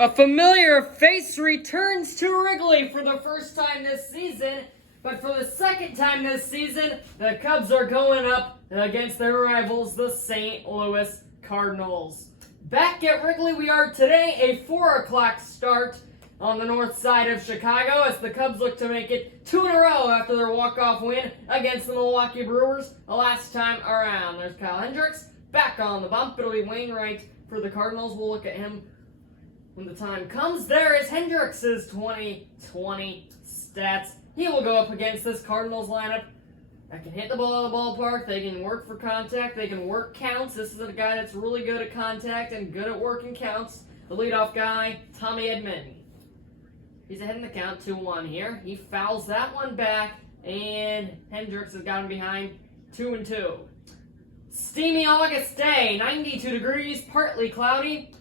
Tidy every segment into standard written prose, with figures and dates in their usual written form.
A familiar face returns to Wrigley for the first time this season, but for the second time this season, the Cubs are going up against their rivals, the St. Louis Cardinals. Back at Wrigley we are today, a 4 o'clock start on the north side of Chicago as the Cubs look to make it 2 in a row after their walk-off win against the Milwaukee Brewers the last time around. There's Kyle Hendricks back on the bump. It'll be Wainwright for the Cardinals. We'll look at him when the time comes. There is Hendricks' 2020 stats. He will go up against this Cardinals lineup that can hit the ball in the ballpark. They can work for contact. They can work counts. This is a guy that's really good at contact and good at working counts. The leadoff guy, Tommy Edman. He's ahead in the count, 2-1 here. He fouls that one back, and Hendricks has got him behind 2-2. Steamy August day, 92 degrees, partly cloudy.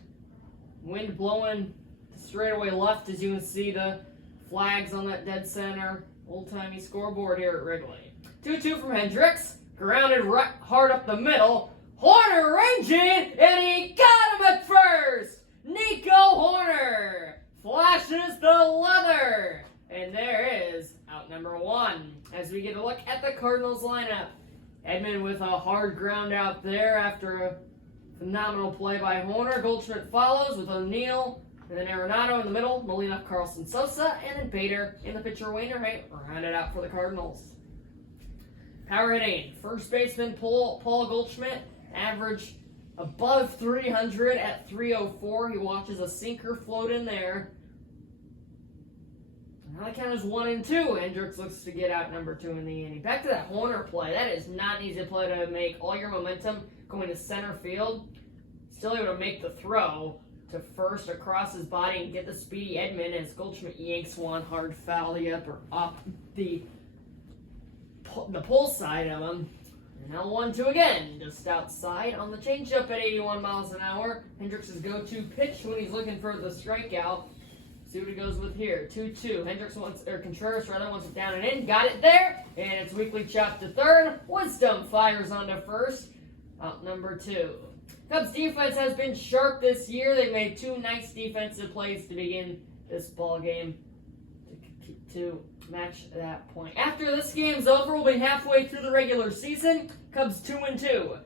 Wind blowing straightaway left as you can see the flags on that dead center old-timey scoreboard here at Wrigley. 2-2 from Hendricks, grounded right hard up the middle. Horner ranging, and he got him at first! Nico Horner flashes the leather, and there is out number 1 as we get a look at the Cardinals lineup. Edman with a hard ground out there after a phenomenal play by Horner. Goldschmidt follows with O'Neill, and then Arenado in the middle, Molina, Carlson, Sosa, and then Bader in the pitcher Wainwright rounded out for the Cardinals. Power hitting, first baseman Paul Goldschmidt, average above 300 at 304. He watches a sinker float in there. Now the count is 1-2. Hendricks looks to get out number 2 in the inning. Back to that Horner play. That is not an easy play to make. All your momentum going to center field. Still able to make the throw to first across his body and get the speedy Edman as Goldschmidt yanks one hard foul up the pull side of him. And now 1-2 again, just outside on the changeup at 81 miles an hour. Hendricks' go-to pitch when he's looking for the strikeout. See what he goes with here. 2-2. Contreras wants it down and in. Got it there, and it's weakly chopped to third. Wisdom fires onto first. Out number 2. Cubs defense has been sharp this year. They've made 2 nice defensive plays to begin this ball game to match that point. After this game's over, we'll be halfway through the regular season. Cubs 2-2.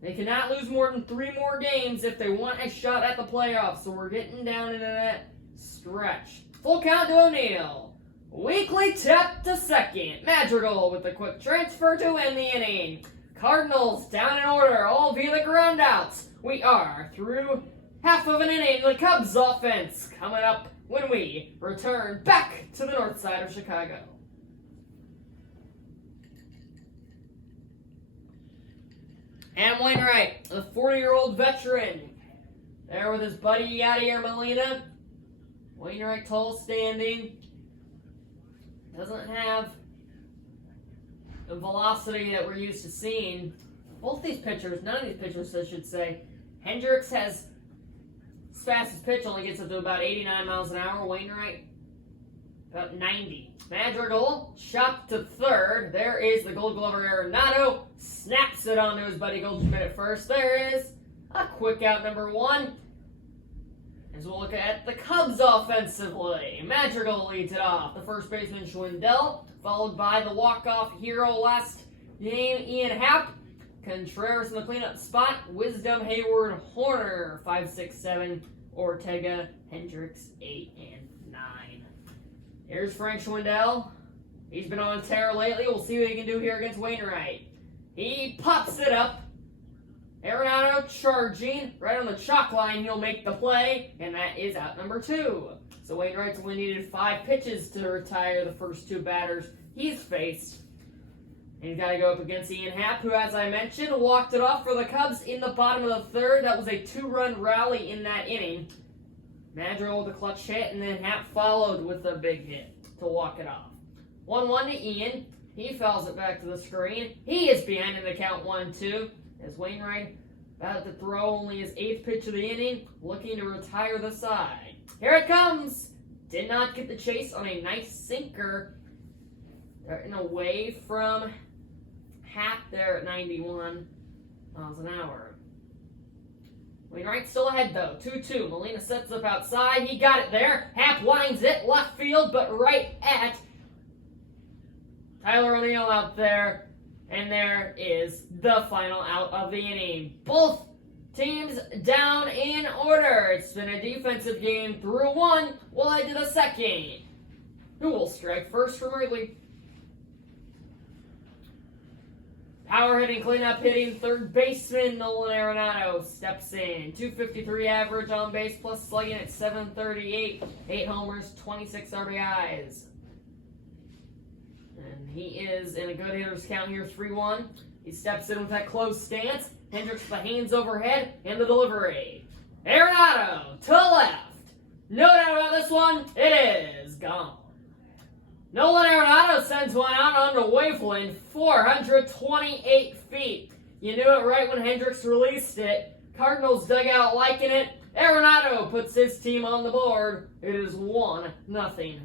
They cannot lose more than 3 more games if they want a shot at the playoffs, so we're getting down into that stretch. Full count to O'Neill. Weekly tap to second. Madrigal with a quick transfer to end the inning. Cardinals down in order, all via the groundouts. We are through half of an inning. The Cubs offense coming up when we return back to the north side of Chicago. And Wainwright, the 40-year-old veteran, there with his buddy Yadier Molina. Wainwright tall standing. Doesn't have the velocity that we're used to seeing. Both these pitchers, none of these pitchers, I should say. Hendricks has his fastest pitch only gets up to about 89 miles an hour. Wainwright, about 90. Madrigal, chopped to third. There is the Gold Glover Arenado. Snaps it onto his buddy Goldschmidt at first. There is a quick out number 1. As we'll look at the Cubs offensively. Madrigal leads it off. The first baseman Schwindel, followed by the walk-off hero last game, Ian Happ. Contreras in the cleanup spot. Wisdom, Hayward, Horner, 5, 6, 7. Ortega, Hendricks, 8 and 9. Here's Frank Schwindel. He's been on a tear lately. We'll see what he can do here against Wainwright. He pops it up. Arenado charging. Right on the chalk line, he'll make the play. And that is out number 2. So Wainwright's only needed 5 pitches to retire the first 2 batters he's faced. And he's got to go up against Ian Happ, who, as I mentioned, walked it off for the Cubs in the bottom of the 3rd. That was a 2-run rally in that inning. Madrigal with a clutch hit, and then Happ followed with a big hit to walk it off. 1-1 to Ian. He fouls it back to the screen. He is behind in the count 1-2. As Wainwright about to throw only his 8th pitch of the inning, looking to retire the side. Here it comes. Did not get the chase on a nice sinker. Getting away from Happ there at 91 miles an hour. Wainwright still ahead though, 2-2. Molina sets up outside, he got it there. Happ lines it, left field, but right at Tyler O'Neill out there. And there is the final out of the inning. Both teams down in order. It's been a defensive game through one. We'll head to the second. Who will strike first from Wrigley? Power hitting, cleanup hitting, third baseman Nolan Arenado steps in. 253 average on base, plus slugging at 738. 8 homers, 26 RBIs. And he is in a good hitter's count here, 3-1. He steps in with that close stance. Hendricks with the hands overhead and the delivery. Arenado to left. No doubt about this one, it is gone. Nolan Arenado sends one out onto Waveland, 428 feet. You knew it right when Hendricks released it. Cardinals dugout liking it. Arenado puts his team on the board. It is 1-0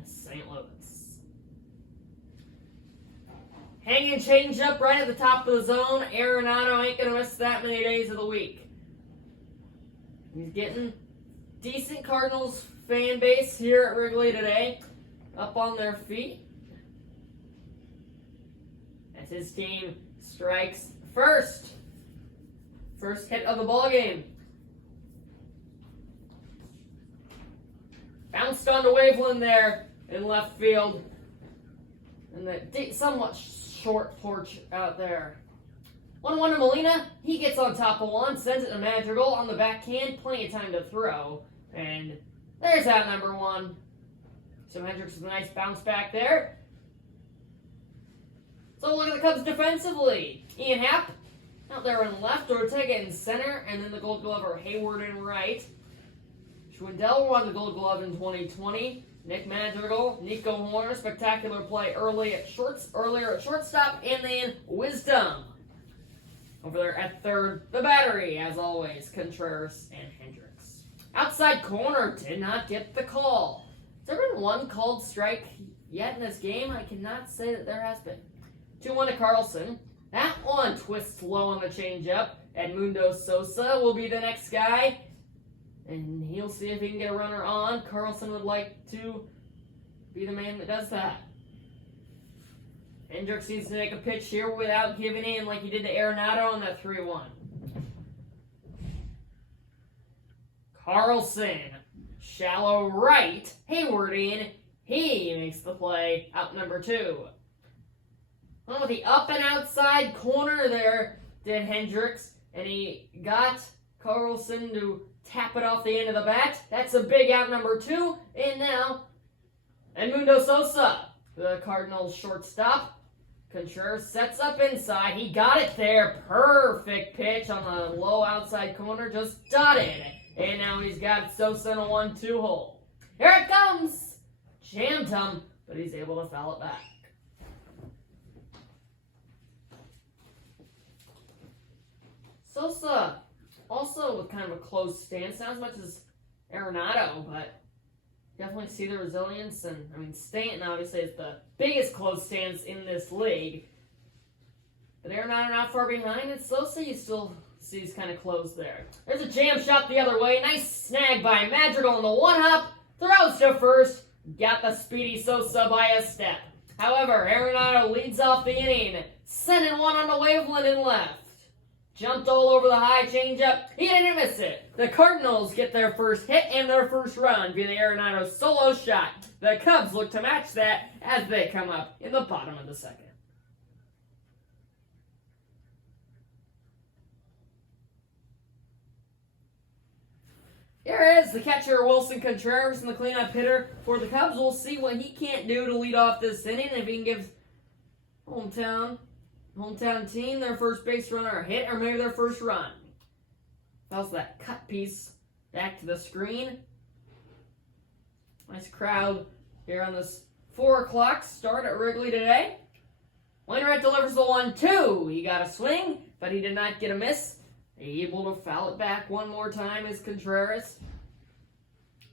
St. Louis. Hanging change up right at the top of the zone. Arenado ain't going to miss that many days of the week. He's getting decent Cardinals fan base here at Wrigley today. Up on their feet. As his team strikes first. First hit of the ball game. Bounced onto Waveland there in left field. And the somewhat short porch out there. 1-1 to Molina. He gets on top of one, sends it to Madrigal on the backhand. Plenty of time to throw. And there's out number one. So Hendricks with a nice bounce back there. So look at the Cubs defensively. Ian Happ out there in left, Ortega in center, and then the Gold Glover Hayward in right. Schwindel won the Gold Glove in 2020. Nick Madrigal, Nico Horner, spectacular play earlier at shortstop, and then Wisdom. Over there at third, the battery, as always, Contreras and Hendricks. Outside corner did not get the call. Has there been one called strike yet in this game? I cannot say that there has been. 2-1 to Carlson. That one twists low on the changeup. Edmundo Sosa will be the next guy. And he'll see if he can get a runner on. Carlson would like to be the man that does that. Hendricks needs to make a pitch here without giving in like he did to Arenado on that 3-1. Carlson. Shallow right. Hayward in. He makes the play. Out number 2. Well, with the up and outside corner there did Hendricks. And he got Carlson to tap it off the end of the bat. That's a big out number 2. And now, Edmundo Sosa, the Cardinals shortstop. Contreras sets up inside. He got it there. Perfect pitch on the low outside corner. Just dotted. And now he's got Sosa in a 1-2 hole. Here it comes! Jammed him, but he's able to foul it back. Sosa, also with kind of a close stance, not as much as Arenado, but definitely see the resilience. And, I mean, Stanton obviously is the biggest close stance in this league. But Arenado not far behind, and Sosa you still see he's kind of close there. There's a jam shot the other way. Nice snag by Madrigal on the one-hop. Throws to first. Got the speedy Sosa by a step. However, Arenado leads off the inning. Sending one on the Waveland in left. Jumped all over the high changeup. He didn't miss it. The Cardinals get their first hit and their first run via the Arenado solo shot. The Cubs look to match that as they come up in the bottom of the second. Here is the catcher, Wilson Contreras, and the cleanup hitter for the Cubs. We'll see what he can't do to lead off this inning, if he can give hometown team their first base runner a hit, or maybe their first run. How's that cut piece back to the screen? Nice crowd here on this 4 o'clock start at Wrigley today. Wainwright delivers the 1-2. He got a swing, but he did not get a miss. Able to foul it back one more time is Contreras.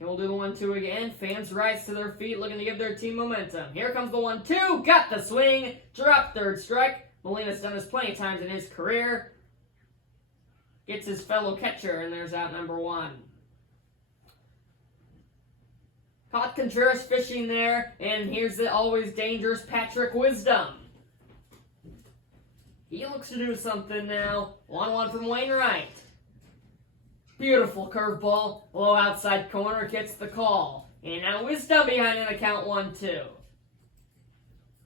And we'll do the 1-2 again. Fans rise to their feet, looking to give their team momentum. Here comes the 1-2. Got the swing. Drop third strike. Molina's done this plenty of times in his career. gets his fellow catcher, and there's out number 1. Caught Contreras fishing there, and here's the always dangerous Patrick Wisdom. He looks to do something now. 1-1 from Wainwright. Beautiful curveball. Low outside corner gets the call. And now Wisdom behind in the count 1-2.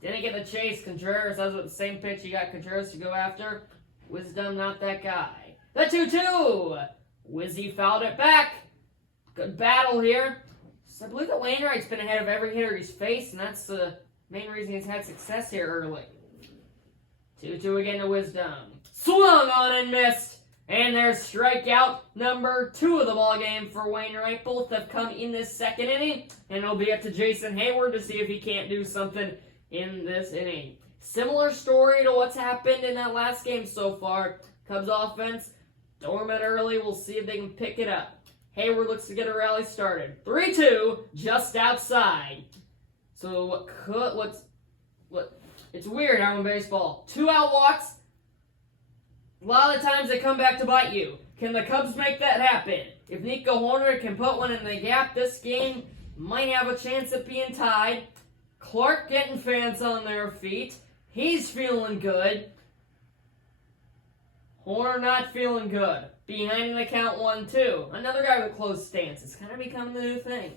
Didn't get the chase. Contreras has the same pitch he got Contreras to go after. Wisdom not that guy. The 2-2. Wizzy fouled it back. Good battle here. So I believe that Wainwright's been ahead of every hitter he's faced, and that's the main reason he's had success here early. 2-2 again to Wisdom. Swung on and missed. And there's strikeout number 2 of the ballgame for Wainwright. Both have come in this second inning, and it'll be up to Jason Hayward to see if he can't do something in this inning. Similar story to what's happened in that last game so far. Cubs offense, dormant early. We'll see if they can pick it up. Hayward looks to get a rally started. 3-2, just outside. So it's weird how in baseball, 2 out walks, a lot of the times they come back to bite you. Can the Cubs make that happen? If Nico Horner can put one in the gap, this game might have a chance at being tied. Clark getting fans on their feet. He's feeling good. Horner not feeling good. Behind in the count 1-2. Another guy with close stance. It's kind of becoming the new thing.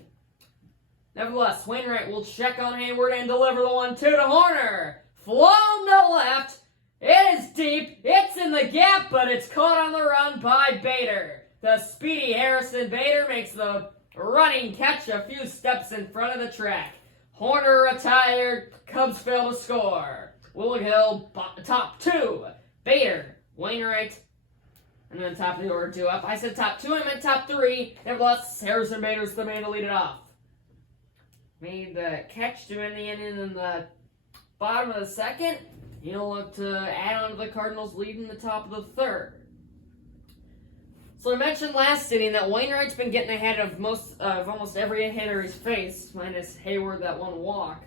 Nevertheless, Wainwright will check on Hayward and deliver the 1-2 to Horner. Flown to left. It is deep. It's in the gap, but it's caught on the run by Bader. The speedy Harrison Bader makes the running catch a few steps in front of the track. Horner retired. Cubs fail to score. Willow Hill, top 2. Bader, Wainwright, and then top of the order 2 up. I said top 2, I meant top 3. Nevertheless, Harrison Bader's the man to lead it off. Made the catch to end the inning in the bottom of the second. He'll look to add on to the Cardinals lead in the top of the 3rd. So I mentioned last inning that Wainwright's been getting ahead of almost every hitter he's faced, minus Hayward that 1 walk.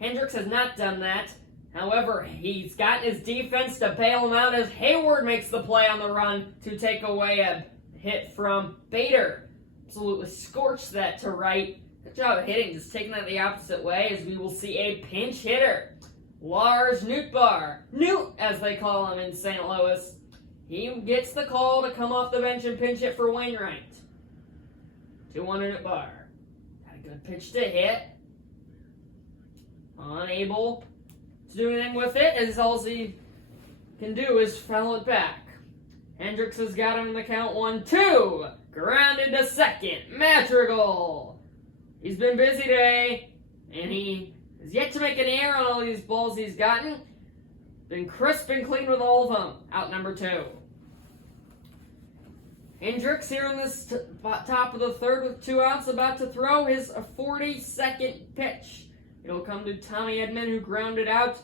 Hendricks has not done that. However, he's got his defense to bail him out as Hayward makes the play on the run to take away a hit from Bader. Absolutely scorched that to right. Good job of hitting, just taking that the opposite way as we will see a pinch hitter. Lars Nootbaar, Newt as they call him in St. Louis. He gets the call to come off the bench and pinch hit for Wainwright. 2-1 to Nootbaar. Got a good pitch to hit. Unable to do anything with it, as all he can do is foul it back. Hendricks has got him in the count 1-2. Grounded to second. Madrigal. He's been busy today, and he has yet to make an error on all these balls he's gotten. Been crisp and clean with all of them. Out number 2. Hendricks here in this top of the 3rd with 2 outs, about to throw his 42nd pitch. It'll come to Tommy Edman, who grounded out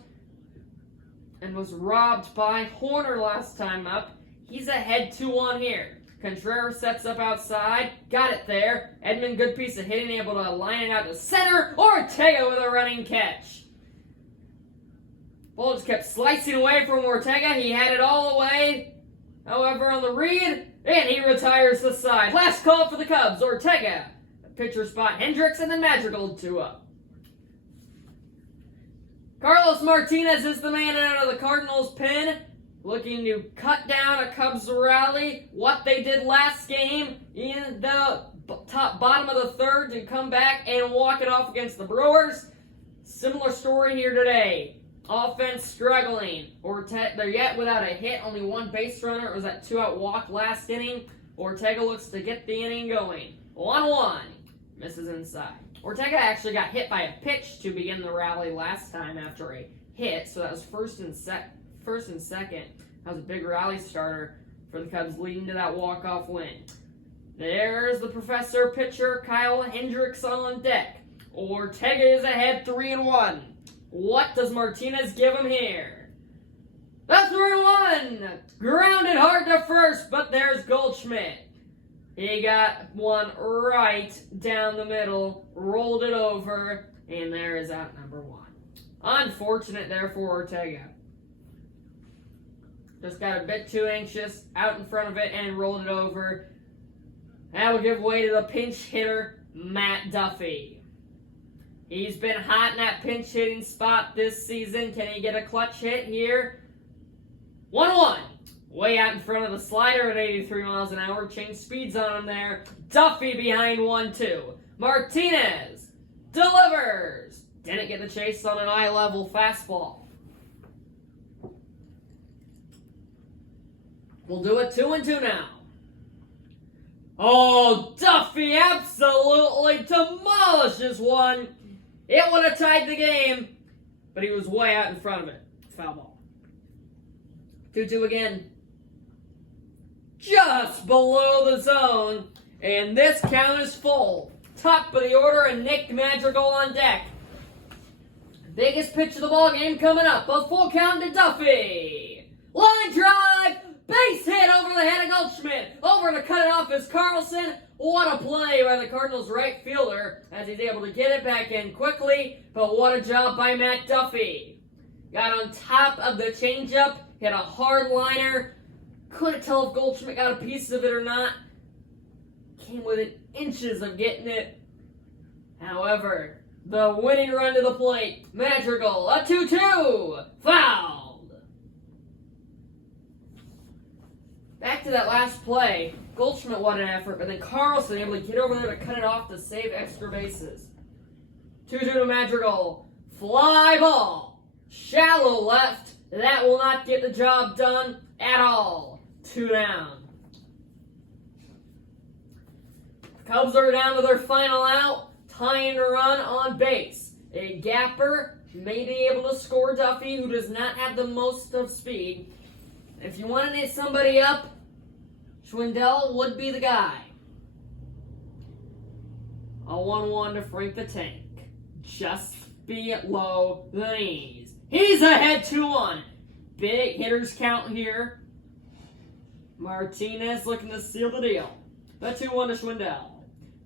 and was robbed by Horner last time up. He's ahead 2-1 here. Contreras sets up outside. Got it there. Edman, good piece of hitting, able to line it out to center. Ortega with a running catch. Ball just kept slicing away from Ortega. He had it all the way. However, on the read, and he retires the side. Last call for the Cubs. Ortega. Pitcher spot Hendricks, and then Madrigal 2 up. Carlos Martinez is the man out of the Cardinals pen, looking to cut down a Cubs rally. What they did last game in the bottom of the 3rd to come back and walk it off against the Brewers. Similar story here today. Offense struggling. They're yet without a hit, only 1 base runner. It was that 2-out walk last inning. Ortega looks to get the inning going. 1-1. Misses inside. Ortega actually got hit by a pitch to begin the rally last time after a hit, so that was first and second. That was a big rally starter for the Cubs, leading to that walk-off win. There's the professor pitcher, Kyle Hendricks on deck. Ortega is ahead 3-1. What does Martinez give him here? That's 3-1! Grounded hard to first, but there's Goldschmidt. He got one right down the middle, rolled it over, and there is out number 1. Unfortunate there for Ortega. just got a bit too anxious out in front of it and rolled it over. That will give way to the pinch hitter, Matt Duffy. He's been hot in that pinch hitting spot this season. Can he get a clutch hit here? 1-1. Way out in front of the slider at 83 miles an hour. Change speeds on him there. Duffy behind 1-2. Martinez delivers. Didn't get the chase on an eye-level fastball. We'll do it 2-2 now. Oh, Duffy absolutely demolishes one. It would have tied the game, but he was way out in front of it. Foul ball. 2-2 again. Just below the zone, and this count is full. Top of the order, and Nick Madrigal on deck. Biggest pitch of the ball game coming up. A full count to Duffy. Line drive. Base hit over the head of Goldschmidt. Over to cut it off is Carlson. What a play by the Cardinals right fielder as he's able to get it back in quickly. But what a job by Matt Duffy. Got on top of the changeup. Hit a hard liner. Couldn't tell if Goldschmidt got a piece of it or not. Came within inches of getting it. However, the winning run to the plate. Madrigal, a 2-2. Fouled. Back to that last play. Goldschmidt, what an effort, but then Carlson able to get over there to cut it off to save extra bases. 2-2 to Madrigal. Fly ball. Shallow left. That will not get the job done at all. 2 down. Cubs are down to their final out. Tying to run on base. A gapper may be able to score Duffy, who does not have the most of speed. If you want to knit somebody up, Schwindel would be the guy. A 1-1 to Frank the Tank. Just below the knees. He's ahead 2-1. Big hitters count here. Martinez looking to seal the deal. The 2-1 to Schwindel.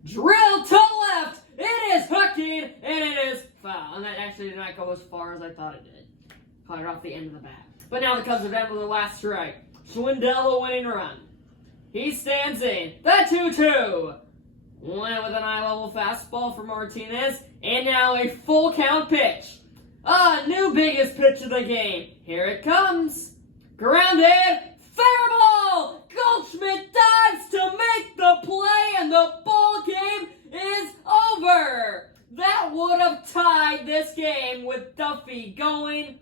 Drill to left. It is hooking, and it is foul. And that actually did not go as far as I thought it did. Caught it off the end of the bat. But now the Cubs are down to the last strike. Schwindel a winning run. He stands in. The 2-2. Went with an eye-level fastball for Martinez. And now a full count pitch. A new biggest pitch of the game. Here it comes. Grounded. Fair ball. Goldschmidt dives to make the play, and the ball game is over. That would have tied this game with Duffy going.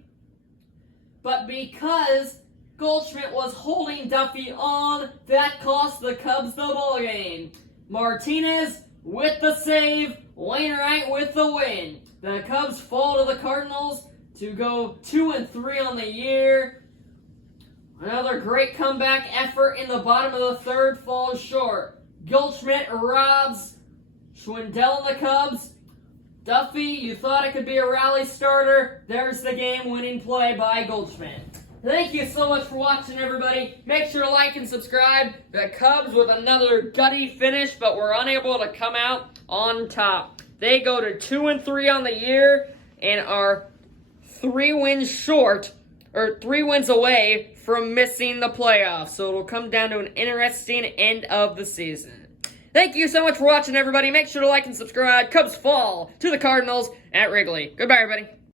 But because Goldschmidt was holding Duffy on, that cost the Cubs the ball game. Martinez with the save, Wainwright with the win. The Cubs fall to the Cardinals to go 2-3 on the year. Another great comeback effort in the bottom of the third falls short. Goldschmidt robs Schwindel and the Cubs. Duffy, you thought it could be a rally starter. There's the game-winning play by Goldschmidt. Thank you so much for watching, everybody. Make sure to like and subscribe. The Cubs with another gutty finish, but were unable to come out on top. They go to 2-3 on the year and are 3 wins short, or 3 wins away from missing the playoffs. So it'll come down to an interesting end of the season. Thank you so much for watching, everybody. Make sure to like and subscribe. Cubs fall to the Cardinals at Wrigley. Goodbye, everybody.